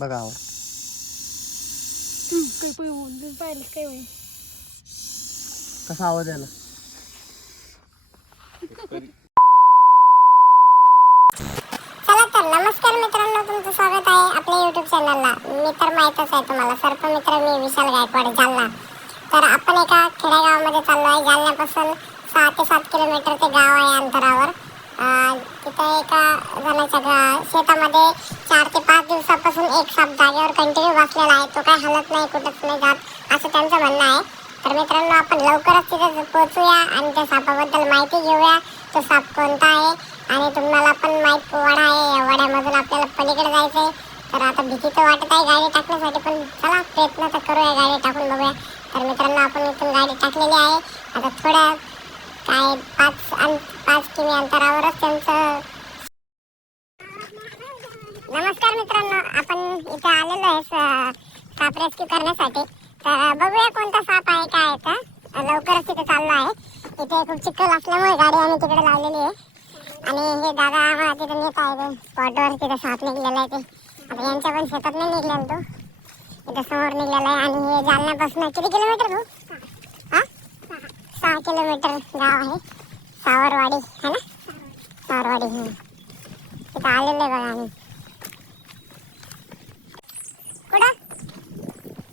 बघा आवाज काही पण पाहिलं काय होईल. कसा आवाज चला तर नमस्कार मित्रांनो तुमचं स्वागत आहे आपल्या युट्यूब चॅनलला मी तर माहीतच आहे तुम्हाला सर्प मित्र मी विशाल गायकवाड जालना. तर आपण एका खेडेगावामध्ये चाललो आहे जालन्यापासून सहा ते सात किलोमीटर ते गाव आहे अंतरावर. तिथं एका जणाच्या गा शेतामध्ये चार ते पाच दिवसापासून एक साप जागेवर कंटिन्यू बसलेला आहे. तो काय हलत नाही कुठंच नाही जात असं त्यांचं म्हणणं आहे. तर मित्रांनो आपण लवकरच तिथे पोहोचूया आणि त्या सापाबद्दल माहिती घेऊया तो साप कोणता आहे आणि तुम्हाला पण माहीत वडा आहे. या वड्यामधून आपल्याला पलीकडे जायचं आहे तर आता भीती तर वाटत आहे गाडी टाकण्यासाठी पण चला प्रयत्न तर करूया गाडी टाकून बघूया. तर मित्रांनो आपण इथून गाडी टाकलेली आहे. आता थोड्या काय पाच अं पाच किमी अंतरावरच त्यांचं. नमस्कार मित्रांनो आपण इथे आलेलो आहे साप रेस्क्यू करण्यासाठी. तर बघूया कोणता साप आहे काय आहे का लवकरच तिथे चाललो आहे. इथे खूप चिखल असल्यामुळे गाडी आम्ही तिकडे लावलेली आहे. आणि हे दादा आम्हाला तिथे नेत आहे. स्पॉटवर तिथे साप निघलेला आहे ते. आता यांच्या पण शेतात नाही निघलेला तो. इथं समोर निघलेला आहे. आणि हे जालन्यापासून किती किलोमीटर तू सहा किलोमीटर गाव आहे. सावरवाडी है ना? सावरवाडी हा. तिथं आलेलं आहे बघा आम्ही. कुठं?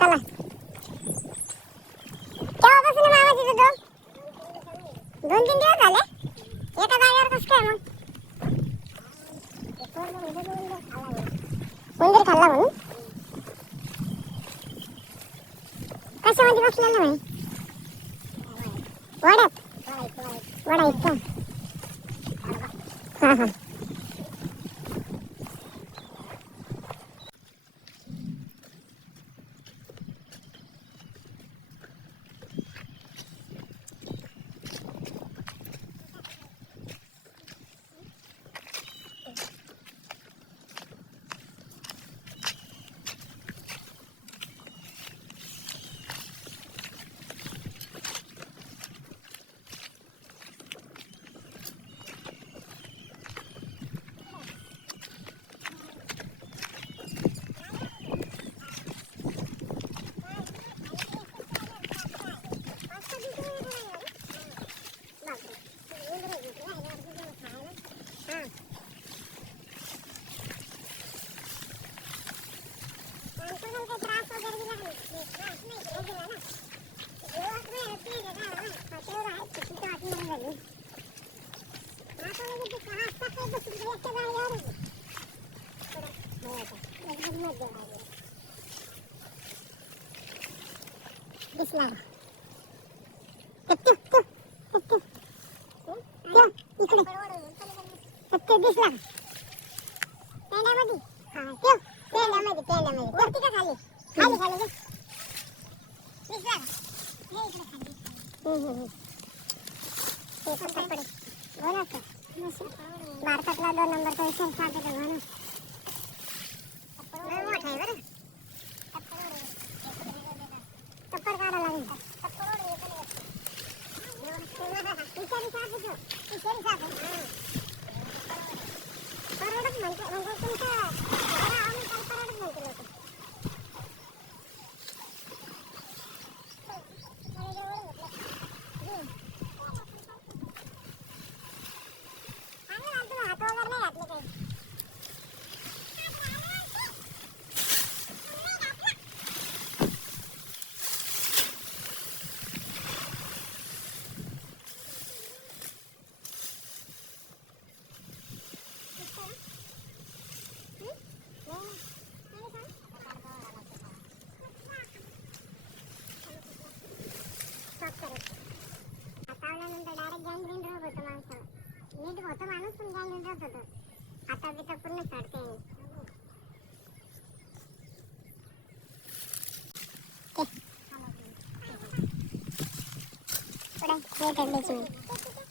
चला. केव्हापासून मामा तिथं तो दोन? तीन दिवस झाले? एका जागेवर कसं काय मग? उंदीर खाल्ला म्हणून? कशामध्ये बसलेला नाही वड्यात वडा इथं हा हा दिसला. इकडे ते दिसला. पेंड्यामध्ये हा पेंड्यामध्ये पेंड्यामध्ये वरती का खाली खाली खाली भारतातला दोन नंबरचा विषय साधला म्हणून लय मोठा आहे बरं टप्पर काढा लागेल विचारी साप येतो विचारी साप परवडत म्हणते म्हणजे तुमचं घरा आम्ही त्याला परवडत म्हणते लोक हात वगैरे नाही घातले काही हातावल्यानंतर डायरेक्ट गँग्रीन रोग होतो माणसाला नीट होतं माणूस पण गँग्रीन जात होतं. आता बिता पूर्ण चढते पुढे हे ठेवल्याची मी.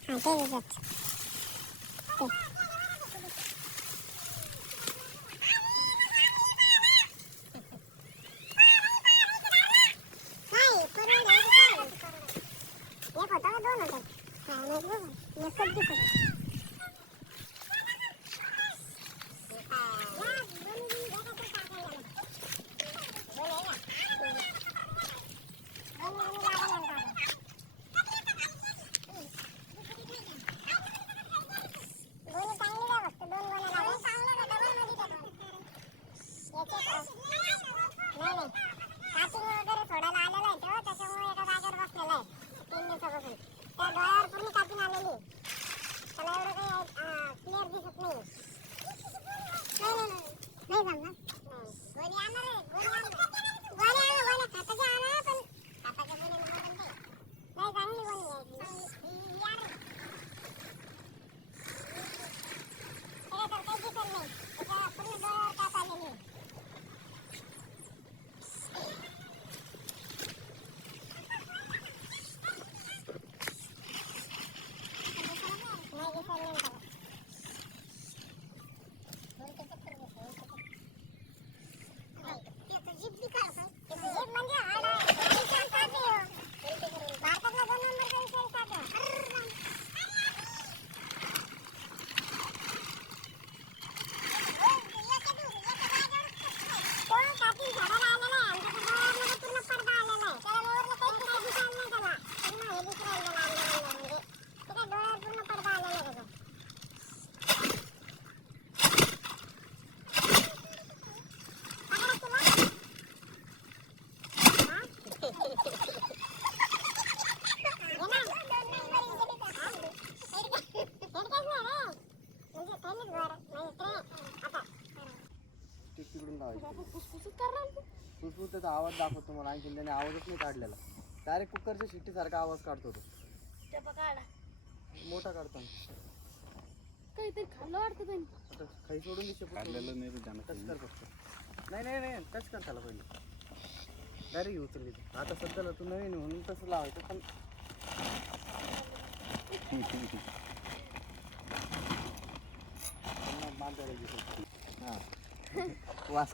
हां ते ते फुसफुसच करणार फुसफुस त्याचा आवाज दाखवतो तुम्हाला. आणखी त्याने आवाजच नाही काढलेला. डायरेक्ट कुकरच्या शिट्टीसारखा आवाज काढतो तो. डबा काढा मोठा काढताना काहीतरी खाल्लं वाटतं त्यांनी. आता खाई सोडून दे शेपूट सोडून दे. टच कर फक्त. नाही नाही नाही टच कर त्याला पहिले. डायरेक्ट घेऊ उचलली तू. आता सध्याला तू नवीन आहे म्हणून तसं लावायचं पण त्यांना बांधायला घेतो. हा. वास.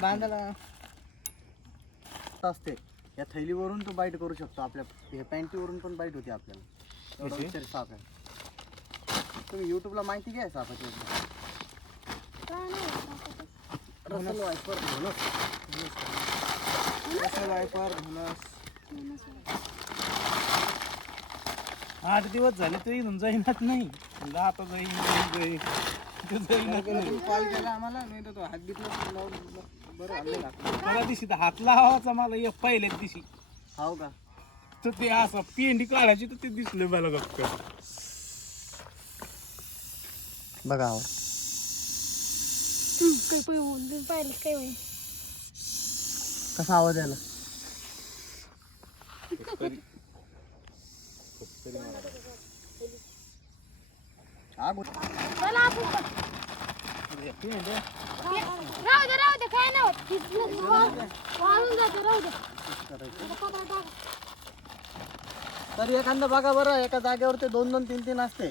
बांधायला असते. या थैलीवरून तू बाईट करू शकतो आपल्या हे पॅन्टीवरून पण बाईट होते आपल्याला. एवढा विचार साप आहे. तुम्ही युट्यूबला माहिती घ्या सापाची. रसल वायपर धनस रसल वायपर धनस आठ दिवस झाले तरी जाईनाच नाही. आता जाईन जाईन, कॉल केला आम्हाला नाही तर तो हात लावून बरं आणलं मला दिवशी तर हात लावायचा मला एक पहिल्याच दिवशी हो का? तर ते असं पेंडी काढायची तर ते दिसले मला फक्त बघा हम्म, काही पण होऊन पाहिलं काय होईल. कसा आवाज यायला? होती. चला आपण पण. राहू दे राहू दे काय नाही होत. वाळून जाते राहू दे. आता कपडा टाक. तरी एखादा बघा बरं एका जागेवर ते दोन दोन तीन तीन असते.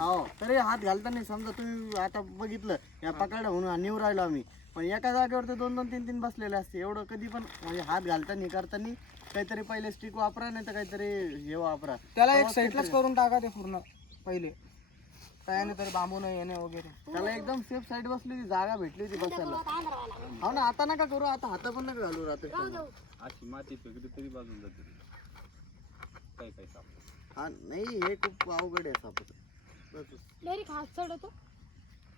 हो. तरी हात घालताना समजा तुम्ही आता बघितलं या पकडा म्हणून निव राहिलो आम्ही. पण एका जागेवर ते दोन दोन तीन तीन बसलेले असते. एवढं कधी पण म्हणजे हात घालताना करताना काहीतरी पहिले स्टिक वापरा नाही तर काहीतरी हे वापरा. त्याला एक साईडलाच करून टाका ते पूर्ण पहिले. काय नाही तरी बांबू नाही येणे वगैरे. त्याला एकदम सेफ साईड बसली होती जागा भेटली होती बसायला. हो ना आता नका करू आता हात पण नका घालू रात्री. अशी माती फेकली तरी बाजून जाते. काय काय साप हा नाही हे खूप अवघड आहे सापच बस डायरेक्ट हात चढवतो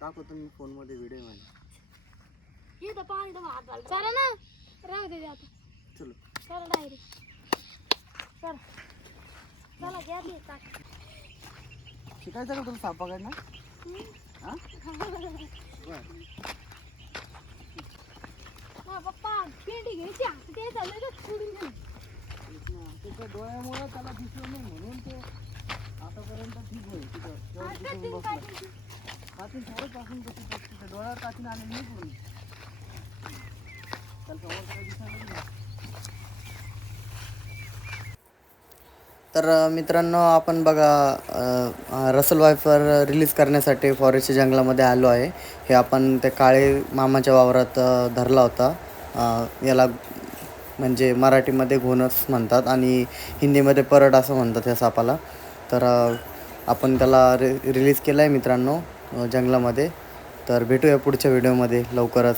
टाकू तुम्ही फोनमध्ये व्हिडिओमध्ये इथं पाणी तर हात घालतो. चला ना. राहू दे आता. चलो. चला डायरेक्ट चला. चला घ्या शिकायचं का तुला साप पकडणं हा पप्पा पेंडी घ्यायची ते सोडून ना. त्याच्या डोळ्यामुळे त्याला दिसलं नाही म्हणून ते आतापर्यंत ठीक होईल तिथं तेव्हा आता तिथून तीन बसलं. पाठीची. कातीन थोडं पासून कशी डोळ्यावर कातीन आले नाही पूर्ण त्याला समोर काही दिसायला नाही. तर मित्रांनो आपण बघा रसल वायफर रिलीज करण्यासाठी फॉरेस्टच्या जंगलामध्ये आलो आहे. हे आपण त्या काळे मामाच्या वावरात धरला होता. याला म्हणजे मराठीमध्ये घोणस म्हणतात आणि हिंदीमध्ये परड असं म्हणतात या सापाला. तर आपण त्याला रि रिलीज केला आहे मित्रांनो जंगलामध्ये. तर भेटूया पुढच्या व्हिडिओमध्ये लवकरच.